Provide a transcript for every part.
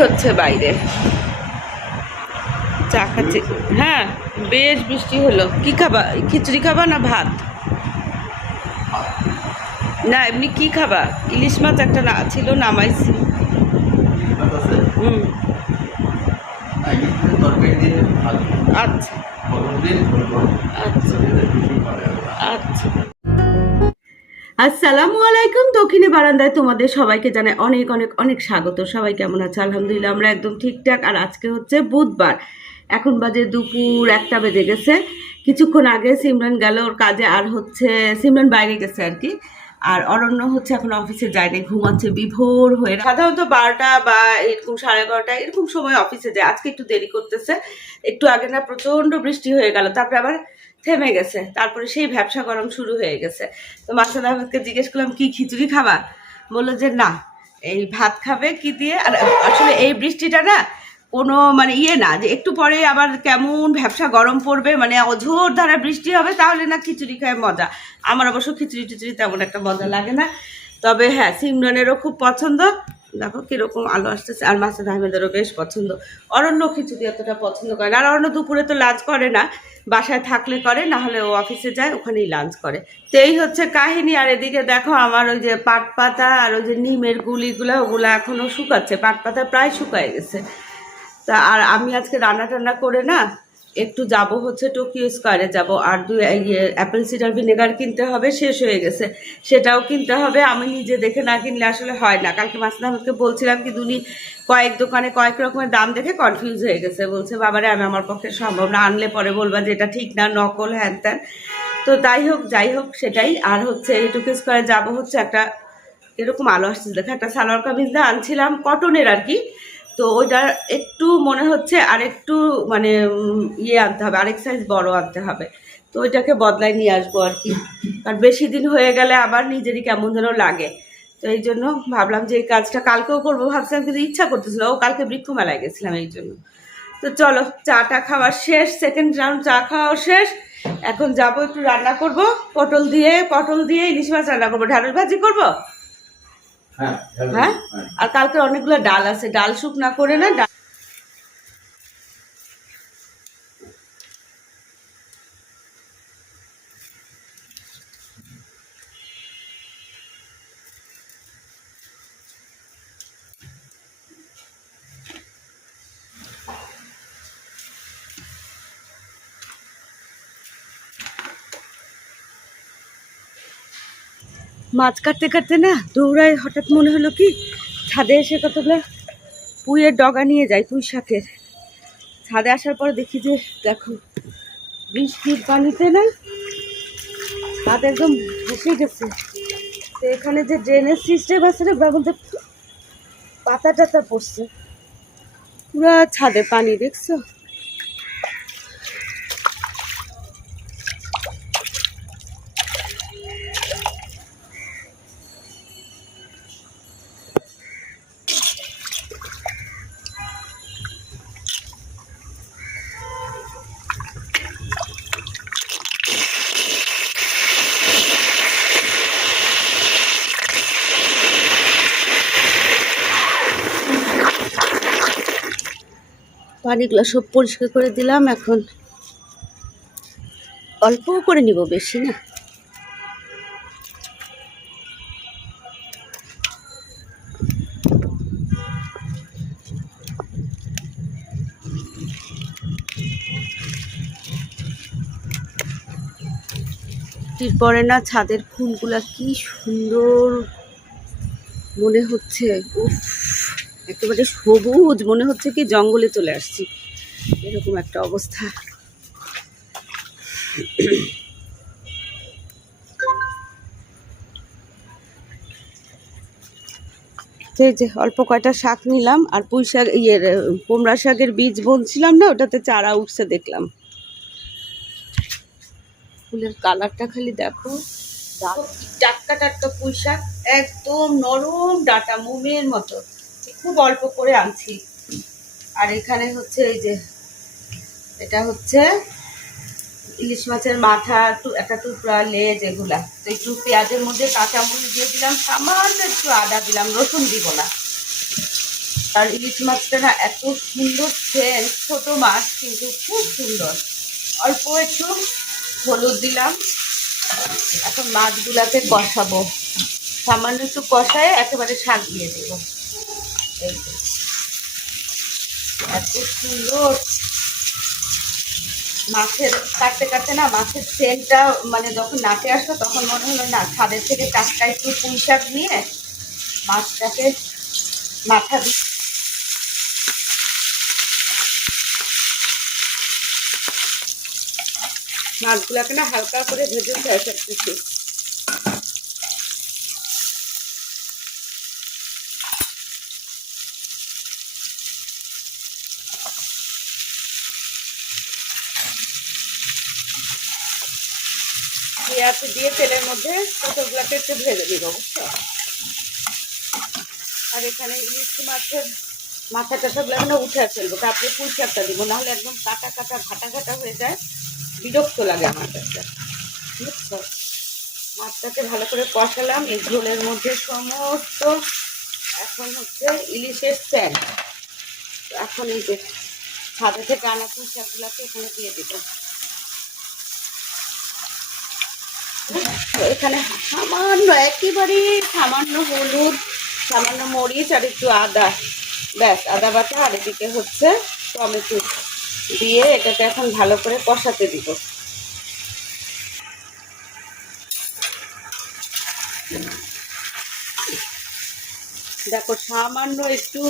হচ্ছে বাইরে। চা খাচ্ছি। হ্যাঁ বেশ বৃষ্টি হলো। কি খাবা? খিচুড়ি খাবা না ভাত? না, এমনি কি খাবা? ইলিশ মাছ একটা না, ছিল, নামাইছি। হুম। আচ্ছা আচ্ছা। আচ্ছা। আসসালামু আলাইকুম। দক্ষিণে বারান্দায় তোমাদের সবাইকে জানাই অনেক অনেক অনেক স্বাগত। সবাই কেমন আছে? আলহামদুলিল্লাহ, আমরা একদম ঠিকঠাক। আর আজকে হচ্ছে বুধবার। এখন বাজে দুপুর একটা বেজে গেছে। কিছুক্ষণ আগে সিমরান গেল ওর কাজে আর হচ্ছে সিমরান বাইরে গেছে আর কি। আর অরণ্য হচ্ছে এখন অফিসে যায়নি ঘুমাচ্ছে, বিভোর হয়ে সাধারণত বারোটা বা এরকম সাড়ে বারোটা এরকম সময় অফিসে যায়। আজকে একটু দেরি করতেছে। একটু আগে না প্রচণ্ড বৃষ্টি হয়ে গেল। তারপরে আবার থেমে গেছে। তারপরে সেই ব্যবসা গরম শুরু হয়ে গেছে। তো মাসুদ আহমেদকে জিজ্ঞেস করলাম, কি খিচুড়ি খাবা? বলল যে, না, এই ভাত খাবে কি দিয়ে? আর আসলে এই বৃষ্টিটা না কোনো মানে ইয়ে না, যে একটু পরে আবার কেমন ব্যবসা গরম পড়বে মানে অঝোর ধারা বৃষ্টি হবে, তাহলে না খিচুড়ি খায় মজা। আমার অবশ্য খিচুড়ি টিচুড়ি তেমন একটা মজা লাগে না। তবে হ্যাঁ সিমরনেরও খুব পছন্দ। দেখো কীরকম আলো আসতেছে। আর মাসুদ আহমেদেরও বেশ পছন্দ। অরণ্য খিচুড়ি অতটা পছন্দ করে না আর অরণ্য দুপুরে তো লাঞ্চ করে না, বাসায় থাকলে করে না হলে ও অফিসে যায়, ওখানেই লাঞ্চ করে। তো এই হচ্ছে কাহিনী, আর এদিকে দেখো আমার ওই যে পাট পাতা আর ওই যে নিমের গুলিগুলো, ওগুলো এখনও শুকাচ্ছে। পাট পাতা প্রায় শুকায় গেছে। তা আর আমি আজকে রান্না টান্না করে না একটু যাব হচ্ছে টোকিও স্কোয়ারে যাব, আর দুই অ্যাপেল সিডার ভিনেগার কিনতে হবে, শেষ হয়ে গেছে। সেটাও কিনতে হবে, আমি নিজে দেখে না কিনলে আসলে হয় না। কালকে মাসুদ আহমেদকে বলছিলাম কি দুনি কয়েক দোকানে কয়েক রকমের দাম দেখে কনফিউজ হয়ে গেছে। বলছে, বাবারে, আমি আমার পক্ষে সম্ভব না। আনলে পরে বলবা যে এটা ঠিক না, নকল, হ্যান ত্যান। তো তাই হোক, যাই হোক, সেটাই। আর হচ্ছে টোকিও স্কোয়ারে যাব হচ্ছে একটা, এরকম আলো আসছে দেখো, একটা সালোয়ার কামিজ না আনছিলাম কটনের আর কি। তো ওইটার একটু মনে হচ্ছে আর একটু মানে ইয়ে আনতে হবে, আরেক সাইজ বড় আনতে হবে। তো ওইটাকে বদলায় নিয়ে আসব আর কি। কারণ বেশি দিন হয়ে গেলে আবার নিজেরই কেমন যেন লাগে। তো এই জন্য ভাবলাম যে এই কাজটা কালকেও করব, ভাবছিলাম কিন্তু ইচ্ছা করতেছিল ও কালকে বৃক্ষ মেলায় গেছিলাম এই জন্য। তো চলো, চাটা খাওয়া শেষ সেকেন্ড রাউন্ড চা খাওয়া শেষ। এখন যাব একটু রান্না করব, পটল দিয়ে পটল দিয়ে ইলিশ মাছ রান্না করব। ঢাঁড়স ভাজি করব? হ্যাঁ আর কালকে অনেকগুলো ডাল আছে। ডাল শুকনা করে না মাছ কাটতে কাটতে না দৌড়ায় হঠাৎ মনে হলো কি, ছাদে এসে কতগুলো পুঁইয়ের ডগা নিয়ে যাই পুঁই শাকের। ছাদে আসার পর দেখি যে, দেখো বৃষ্টির পানিতে না ছাদ একদম ভেসে গেছে। তো এখানে যে ড্রেনের সিস্টেম আছে না মধ্যে পাতা টাতা পড়ছে। পুরো ছাদে পানি, দেখছ? পানিগুলো সব পরিষ্কার করে দিলাম, এখন অল্প করে নিব বেশি না। পরে না ছাদের ফুলগুলা কি সুন্দর মনে হচ্ছে, উফ। একেবারে সবুজ মনে হচ্ছে কি জঙ্গলে চলে আসছি। এরকম একটা অবস্থা। এই যে অল্প কয়টা শাক নিলাম, আর পুঁই শাক ইয়ে কুমড়া শাকের বীজ বলছিলাম না, ওটাতে চারা উঠছে দেখলাম। ফুলের কালারটা খালি দেখো। টাটকা টাটকা পুঁই শাক, একদম নরম ডাটা, মোমের মতো। খুব অল্প করে আনছি। আর এখানে হচ্ছে এই যে, এটা হচ্ছে ইলিশ মাছের মাথা, একটা টুকরা লেজ এগুলা। তো একটু পেঁয়াজের মধ্যে কাঁচামরিচ দিয়ে দিলাম, সামান্য একটু আদা দিলাম, রসুন দিব না। আর ইলিশ মাছটা না এত সুন্দর সেন্ট ছোট মাছ, কিন্তু খুব সুন্দর। অল্প একটু হলুদ দিলাম। এখন মাছগুলাকে কষাবো। সামান্য একটু কষায় একেবারে শাক দিয়ে দেবো। এত সুন্দর। মাছের, কাটতে কাটতে না মাছের সেন্টটা মানে যখন নাকে আসলো তখন মনে হলো না, ছাদের থেকে টাটকা একটু পুঁই শাক নিয়ে মাছটাকে মাথা দিয়ে মাছগুলাকে না হালকা করে ভেজে ফেলে ফেলতেছি পেঁয়াজ দিয়ে তেলের মধ্যে পটলগুলোকে একটু ভেজে দিব আর এখানে ইলিশ মাছের মাথা টাথাগুলো না উঠে ফেলব তারপরে পুঁই শাকটা দিব, নাহলে একদম কাটা কাটা, ঘাটা ঘাটা হয়ে যায়। বিরক্ত লাগে আমার কাছে। মাছটাকে ভালো করে কষালাম, এই ঝোলের মধ্যে সমস্ত এখন হচ্ছে ইলিশের স্যান্ড এখন এই যে ছাদে থেকে আনা পুঁই এখানে দিয়ে দিব। এখানে সামান্য, একেবারে সামান্য হলুদ, সামান্য মরিচ আর একটু আদা। ব্যাস, আদা বাটা আর এদিকে হচ্ছে টমেটো দিয়ে এটাকে এখন ভালো করে কষাতে দিব। দেখো, সামান্য একটু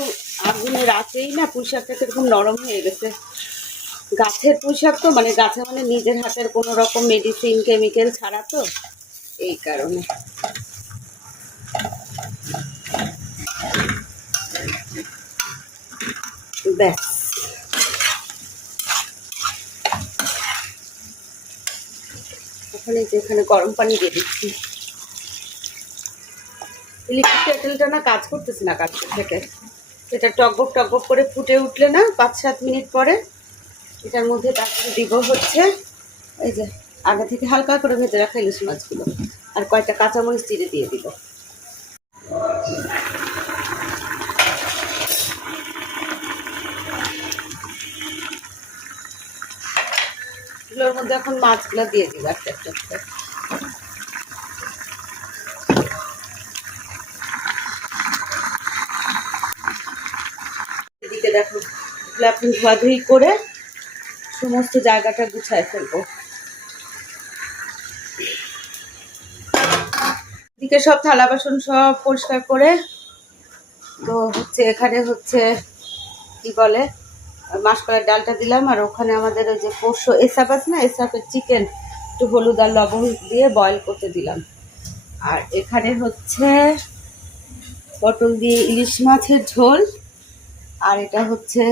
আগুনের আছেই না পুঁইশাকটা কীরকম নরম হয়ে গেছে। গাছের পুঁইশাক তো মানে গাছে মানে নিজের হাতের কোনো রকম মেডিসিন কেমিক্যাল ছাড়া তো, এই কারণে। ব্যাস। ওখানে যেখানে গরম পানি দিয়ে দিচ্ছি। ইলেকট্রিক কেটেলটা না কাজ করতেছে না কাজ থেকে। এটা টকবক টকবক করে ফুটে উঠলে না পাঁচ সাত মিনিট পরে এটার মধ্যে তারপরে দিব হচ্ছে। এই যে, আগে থেকে হালকা করে ভেজে রাখা ইলিশ মাছগুলো। আর কয়েকটা কাঁচামরিচ চিড়ে দিয়ে দিব। এগুলোর মধ্যে এখন মাছগুলো দিয়ে দিব একটা একটা করে। এদিকে দেখো এখন ধোয়াধুয়ি করে সমস্ত জায়গাটা গুছায় ফেলব। এদিকে সব থালা বাসন সব পরিষ্কার করে, তো হচ্ছে এখানে হচ্ছে, কি বলে মাসকলার ডালটা দিলাম, আর ওখানে আমাদের ওই যে পোষ্য এসাপ আছে না, এসাপের চিকেন, একটু হলুদ আর লবণ দিয়ে বয়েল করতে দিলাম। আর এখানে হচ্ছে পটল দিয়ে ইলিশ মাছের ঝোল, আর এটা হচ্ছে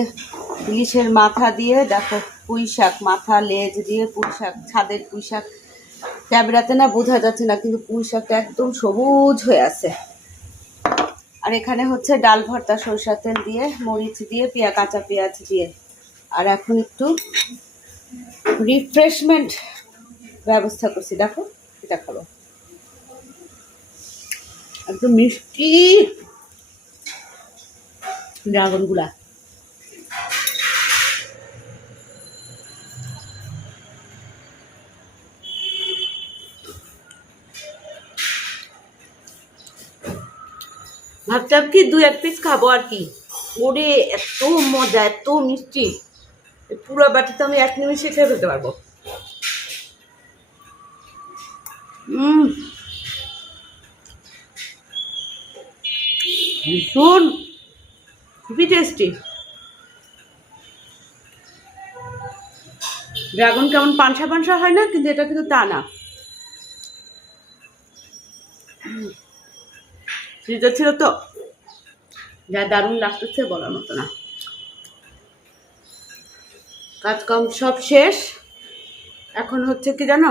ইলিশের মাথা দিয়ে, দেখো পুঁই শাক মাথা, লেজ দিয়ে পুঁই শাক ছাদের পুঁই শাক ক্যামেরাতে না বোঝা যাচ্ছে না, কিন্তু পুঁই শাকটা একদম সবুজ হয়ে আছে। আর এখানে হচ্ছে ডাল ভর্তা সরষার তেল দিয়ে, মরিচ দিয়ে, পেঁয়া, কাঁচা পেঁয়াজ দিয়ে। আর এখন একটু রিফ্রেশমেন্ট ব্যবস্থা করছি। দেখো, এটা খাব। একদম মিষ্টি। ড্রাগনগুলা ভাবতাম কি দু এক পিস খাব আর কি? ওরে, এত মজা, এত মিষ্টি। পুরো বাটিতে আমি এক নিমিষে খেয়ে ফেলতে পারব। ভীষণ। খুবই টেস্টি ড্রাগন কেমন পানসা পানসা হয় না, কিন্তু এটা কিন্তু তা না। ফ্রিজে ছিল তো। যা দারুণ লাগতেছে বলার মতো না। কাজকাম সব শেষ। এখন হচ্ছে কি জানো?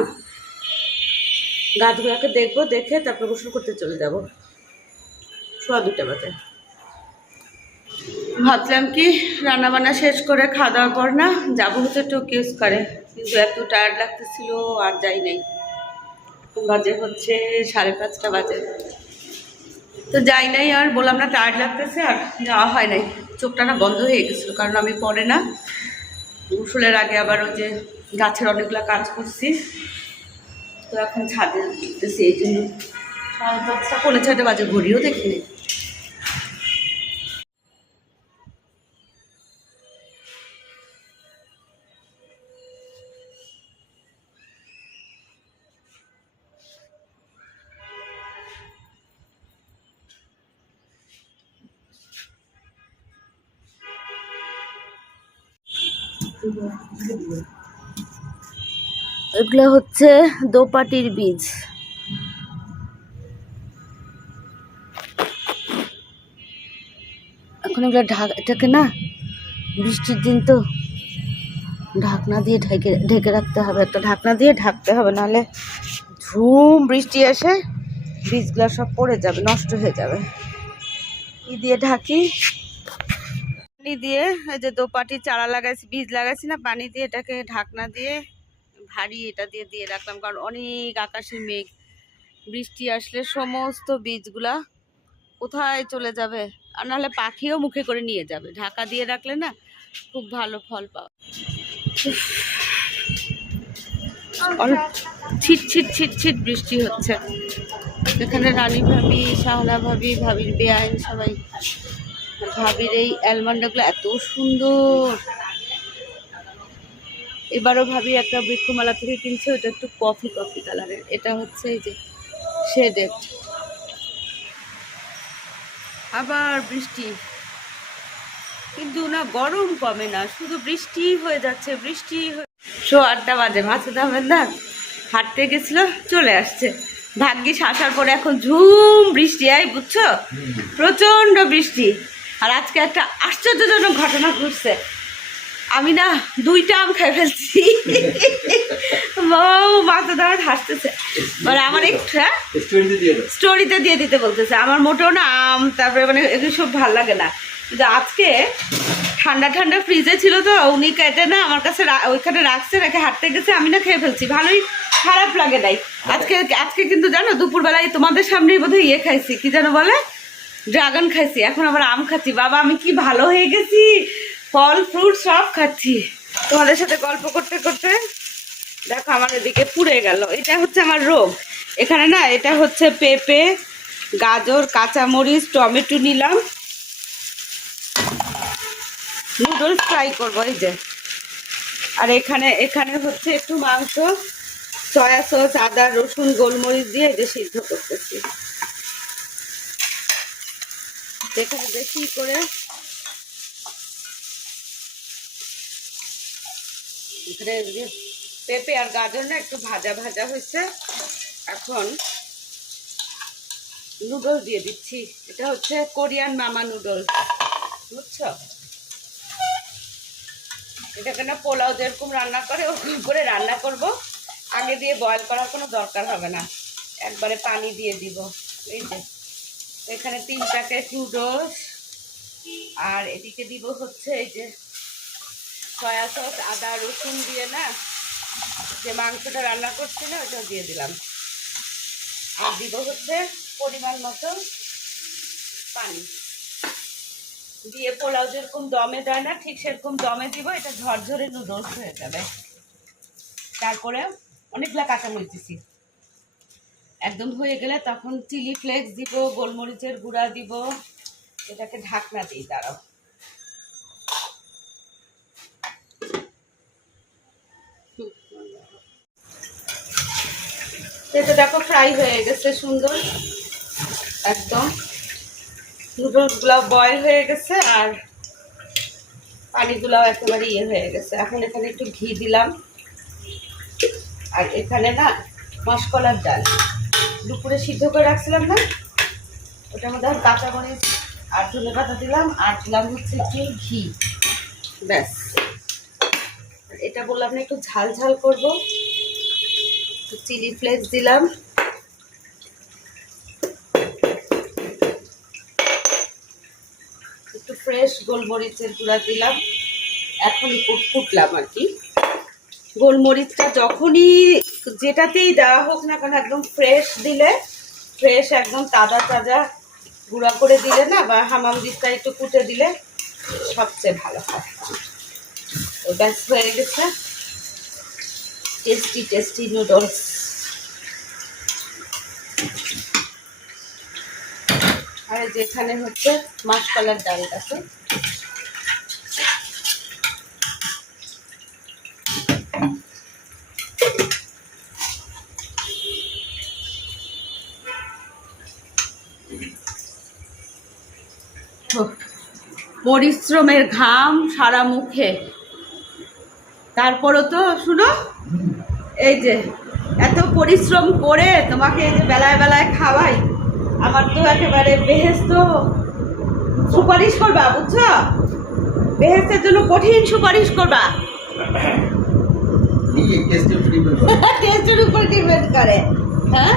গাছগুলোকে দেখব, দেখে তারপর গোসল করতে চলে যাব। সোয়া দুটা বাজে। ভাবলাম কি রান্না বান্না শেষ করে খাওয়া দাওয়ার পর না যাব হচ্ছে টোকিও করে কিন্তু এত টায়ার্ড লাগতেছিল, আর যাই নাই। বাজে হচ্ছে সাড়ে পাঁচটা বাজে। তো যাই নাই আর বললাম না টায়ার্ড লাগতেছে আর যাওয়া হয় নাই। চোখটা না বন্ধ হয়ে গেছিল, কারণ আমি পরে না উসুলের আগে আবার ওই যে গাছের অনেকগুলো কাজ করছি। তো এখন ছাদে উঠতেছি, এই জন্য। পনেরো ছয়টা বাজে, ঘড়িও দেখিনি। এগুলো হচ্ছে দোপাটির বীজ। এখন এগুলো ঢাক, এটাকে না বৃষ্টির দিন তো ঢাকনা দিয়ে ঢেকে ঢেকে রাখতে হবে। একটা ঢাকনা দিয়ে ঢাকতে হবে, নাহলে ঝুম বৃষ্টি এসে বীজগুলো সব পড়ে যাবে, নষ্ট হয়ে যাবে। কি দিয়ে ঢাকি? পানি দিয়ে, এই যে দোপাটি, চারা লাগাইছি, বীজ লাগাইছি না, পানি দিয়ে এটাকে ঢাকনা দিয়ে ভারী এটা দিয়ে দিয়ে রাখলাম, কারণ অনেক আকাশে মেঘ। বৃষ্টি আসলে সমস্ত বীজগুলা কোথায় চলে যাবে? আর নাহলে পাখিও মুখে করে নিয়ে যাবে। ঢাকা দিয়ে রাখলে না খুব ভালো ফল পাওয়া ছিট ছিট ছিট ছিট বৃষ্টি হচ্ছে। এখানে রানী ভাবি শাহনা ভাবি, ভাবির বেআইন সবাই। ভাবির এই অ্যালমন্ডগুলো এত সুন্দর। এবারও ভাবি একটা বৃক্ষমালা থেকে কিনছে ওটা একটু কফি কফি কালারের। এটা হচ্ছে এই যে শেডেড। আবার বৃষ্টি। কিন্তু না গরম কমে না শুধু বৃষ্টি হয়ে যাচ্ছে বৃষ্টি শো আটটা বাজে মাছের দামের না। হাঁটতে গেছিল চলে আসছে। ভাগ্যিস আসার পরে এখন ঝুম বৃষ্টি আই বুঝছ? প্রচণ্ড বৃষ্টি। আর আজকে একটা আশ্চর্যজনক ঘটনা ঘটছে। আমি না দুইটা আম খাই ফেলছি। বউ মাথা দাঁড়াত হাসতেছে। মানে আমার একটু হ্যাঁ? স্টোরিতে দিয়ে দিতে বলতেছে। আমার মোটেও না আম তারপরে মানে এগুলো সব ভালো লাগে না। কিন্তু আজকে ঠান্ডা ঠান্ডা ফ্রিজে ছিল তো উনি কেটে না আমার কাছে ওইখানে রাখছে রেখে হাঁটতে গেছে আমি না খেয়ে ফেলছি। ভালোই খারাপ লাগে নাই। আজকে আজকে কিন্তু জানো দুপুরবেলায় তোমাদের সামনেই বোধহয় ইয়ে খাইছি। কি যেন বলে? ড্রাগন খাইছি, এখন আবার আম খাচ্ছি। বাবা, আমি কি ভালো হয়ে গেছি? ফল, ফ্রুট সব খাচ্ছি। তোমাদের সাথে গল্প করতে করতে দেখো আমার এদিকে পুড়ে গেল। এটা হচ্ছে আমার রোগ। এখানে না, এটা হচ্ছে পেঁপে, গাজর, কাঁচামরিচ, টমেটো নিলাম। নুডলস ফ্রাই করব, এই যে। আর এখানে এখানে হচ্ছে একটু মাংস, সয়া সস, আদা, রসুন, গোলমরিচ দিয়ে যে সিদ্ধ করতেছি। এখানে বেশি করে। পেঁপে আর গাজর না একটু ভাজা ভাজা হয়েছে। এখন নুডলস দিয়ে দিচ্ছি। এটা হচ্ছে কোরিয়ান মামা নুডলস বুঝছ? এটাকে না পোলাও যেরকম রান্না করে, ওরকম করে রান্না করব। আগে দিয়ে বয়েল করার কোনো দরকার হবে না। একবারে পানি দিয়ে দিব। এই যে। এখানে তিন প্যাকেট নুডলস। আর এদিকে দিব হচ্ছে এই যে সয়া সস, আদা, রসুন দিয়ে না যে মাংসটা রান্না করছি না ওটা দিয়ে দিলাম। আর দিব হচ্ছে পরিমাণ মতো পানি। দিয়ে পোলাও যেরকম দমে দেয় না, ঠিক সেরকম দমে দিব, এটা ঝরঝরে নুডলস হয়ে যাবে। তারপরে অনেকগুলা কাঁচামরিচ দিছি। একদম হয়ে গেলে তখন চিলি ফ্লেক্স দিব, গোলমরিচের গুঁড়া দিব। এটাকে ঢাকনা দিই দাঁড়াও। এটা দেখো ফ্রাই হয়ে গেছে সুন্দর। একদম। নুডলসগুলো বয়েল হয়ে গেছে আর পানিগুলাও একেবারে ইয়ে হয়ে গেছে। এখন এখানে একটু ঘি দিলাম। আর এখানে না মাসকলার ডাল। দুপুরে সিদ্ধ করে রাখছিলাম না। ওটার মধ্যে আর কাঁচা মরিচ আর ধনে পাতা দিলাম আর দিলাম হচ্ছে কি ঘি। ব্যাস। এটা বললাম না, একটু ঝাল ঝাল করব। চিলি ফ্লেক্স দিলাম। একটু ফ্রেশ গোলমরিচের গুঁড়া দিলাম। এখনই ফুট- ফুটলাম আর কি। গোলমরিচটা যখনই যেটাতেই দেওয়া হোক না কেন, একদম ফ্রেশ দিলে ফ্রেশ একদম তাজা তাজা গুঁড়া করে দিলে না, বা হামাম দিস্তা একটু কুটে দিলে সবচেয়ে ভালো হয়। ব্যাস, হয়ে গেছে। টেস্টি টেস্টি নুডলস আর যেখানে হচ্ছে মাসকলার ডাল পরিশ্রমের ঘাম সারা মুখে। তারপরও তো শুনো এই যে এত পরিশ্রম করে তোমাকে এই যে বেলায় বেলায় খাওয়াই আমার তো একেবারে বেহেস্ত সুপারিশ করবা বুঝছ? বেহেস্তের জন্য কঠিন সুপারিশ করবা। টেস্টের উপর ডিপেন্ড করে হ্যাঁ?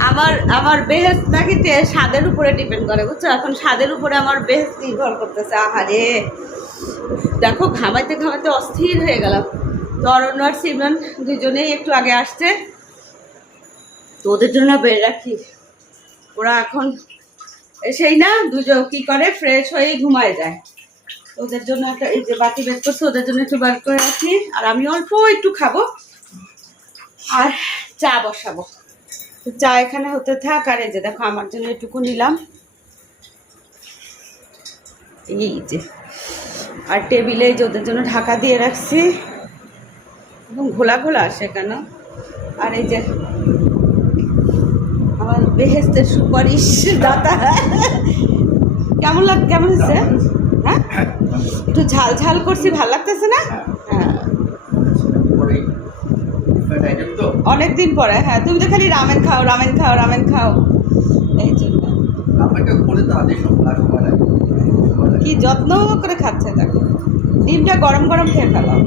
আমার আমার বেহেস নাকি স্বাদের উপরে ডিপেন্ড করে, বুঝছ? এখন স্বাদের উপরে আমার বেহেস নির্ভর করতেছে, আহারে। দেখো, ঘামাইতে ঘামাইতে অস্থির হয়ে গেলাম। তো অরণ্য আর সিমরান দুজনেই একটু আগে আসছে। তো ওদের জন্য বের রাখি। ওরা এখন সেই না দুজন কি করে ফ্রেশ হয়ে ঘুমায় যায়। ওদের জন্য একটা, এই যে বাতি বের করছে, ওদের জন্য একটু বার করে রাখি। আর আমি অল্প একটু খাব। আর চা বসাবো। তো চা এখানে হতে থাক আর এই যে দেখো আমার জন্য এটুকু নিলাম। এই যে আর টেবিলে যে ওদের জন্য ঢাকা দিয়ে রাখছি। এবং ঘোলা ঘোলা আসে কেন? আর এই যে আমার বেহেস্তের সুপারিশ দাতা। কেমন লাগ কেমন হচ্ছে হ্যাঁ? একটু ঝাল ঝাল করছি ভালো লাগতেছে না? হ্যাঁ। অনেক দিন পরে হ্যাঁ তুমি তো খালি রামেন খাও রামেন খাও রামেন খাও। এই জন্য কি যত্ন করে খাচ্ছে তাকে ডিমটা গরম গরম খেয়ে ফেলাও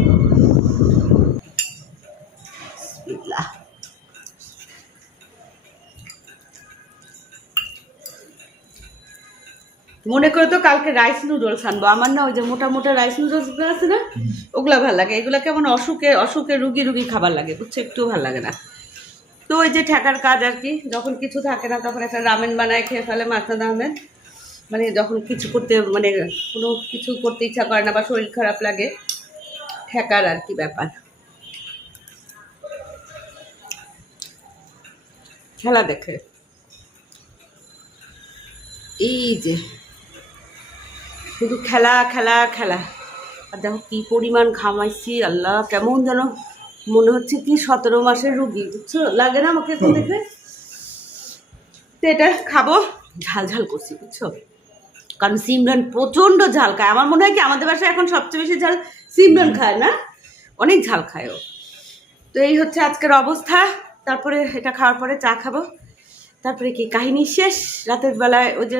মনে করে তো কালকে রাইস নুডলস আনব। আমার না ওই যে মোটা মোটা রাইস নুডলস আছে না, ওগুলা ভালো লাগে। এগুলা কেমন অসুখে অসুখে রুগী রুগী খাবার লাগে, বুঝছ? একটু ভালো লাগে না। তো ওই যে ঠেকার কাজ আর কি, যখন কিছু থাকে না তখন একটা রামেন বানায়, খেয়ে ফেলে মাথা দামেন মানে যখন কিছু করতে মানে কোনো কিছু করতে ইচ্ছা করে না বা শরীর খারাপ লাগে, ঠেকার আর কি ব্যাপার। খেলা দেখে। এই যে। শুধু খেলা খেলা খেলা। আর দেখো কি পরিমাণ ঘামাইছি আল্লাহ কেমন যেন মনে হচ্ছে কি সতেরো মাসের রুগী বুঝছ? লাগে না আমাকে এখন দেখে? তো এটা খাব ঝাল ঝাল করছি বুঝছ? কারণ সিমরান প্রচণ্ড ঝাল খায়। আমার মনে হয় কি আমাদের বাসায় এখন সবচেয়ে বেশি ঝাল সিমরান খায় না? অনেক ঝাল খায় ও। তো এই হচ্ছে আজকের অবস্থা। তারপরে এটা খাওয়ার পরে চা খাব। তারপরে কি, কাহিনী শেষ? রাতের বেলায় ওই যে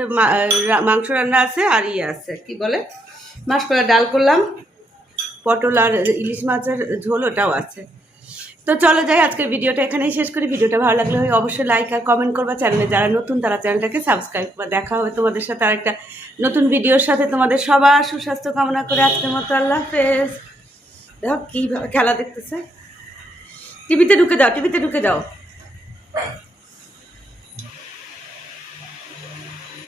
মাংস রান্না আছে আর ইয়ে আছে, কি বলে? মাসকলা ডাল করলাম, পটল আর ইলিশ মাছের ঝোল ওটাও আছে। তো চলো যাই, আজকের ভিডিওটা এখানেই শেষ করি। ভিডিওটা ভালো লাগলে হয় অবশ্যই লাইক আর কমেন্ট করবা। চ্যানেলে যারা নতুন, তারা চ্যানেলটাকে সাবস্ক্রাইব করবা। দেখা হবে তোমাদের সাথে আর একটা নতুন ভিডিওর সাথে। তোমাদের সবার সুস্বাস্থ্য কামনা করে আজকের মতো আল্লাহ হাফেজ। দেখো কীভাবে খেলা দেখতেছে। টিভিতে ঢুকে যাও টিভিতে ঢুকে যাও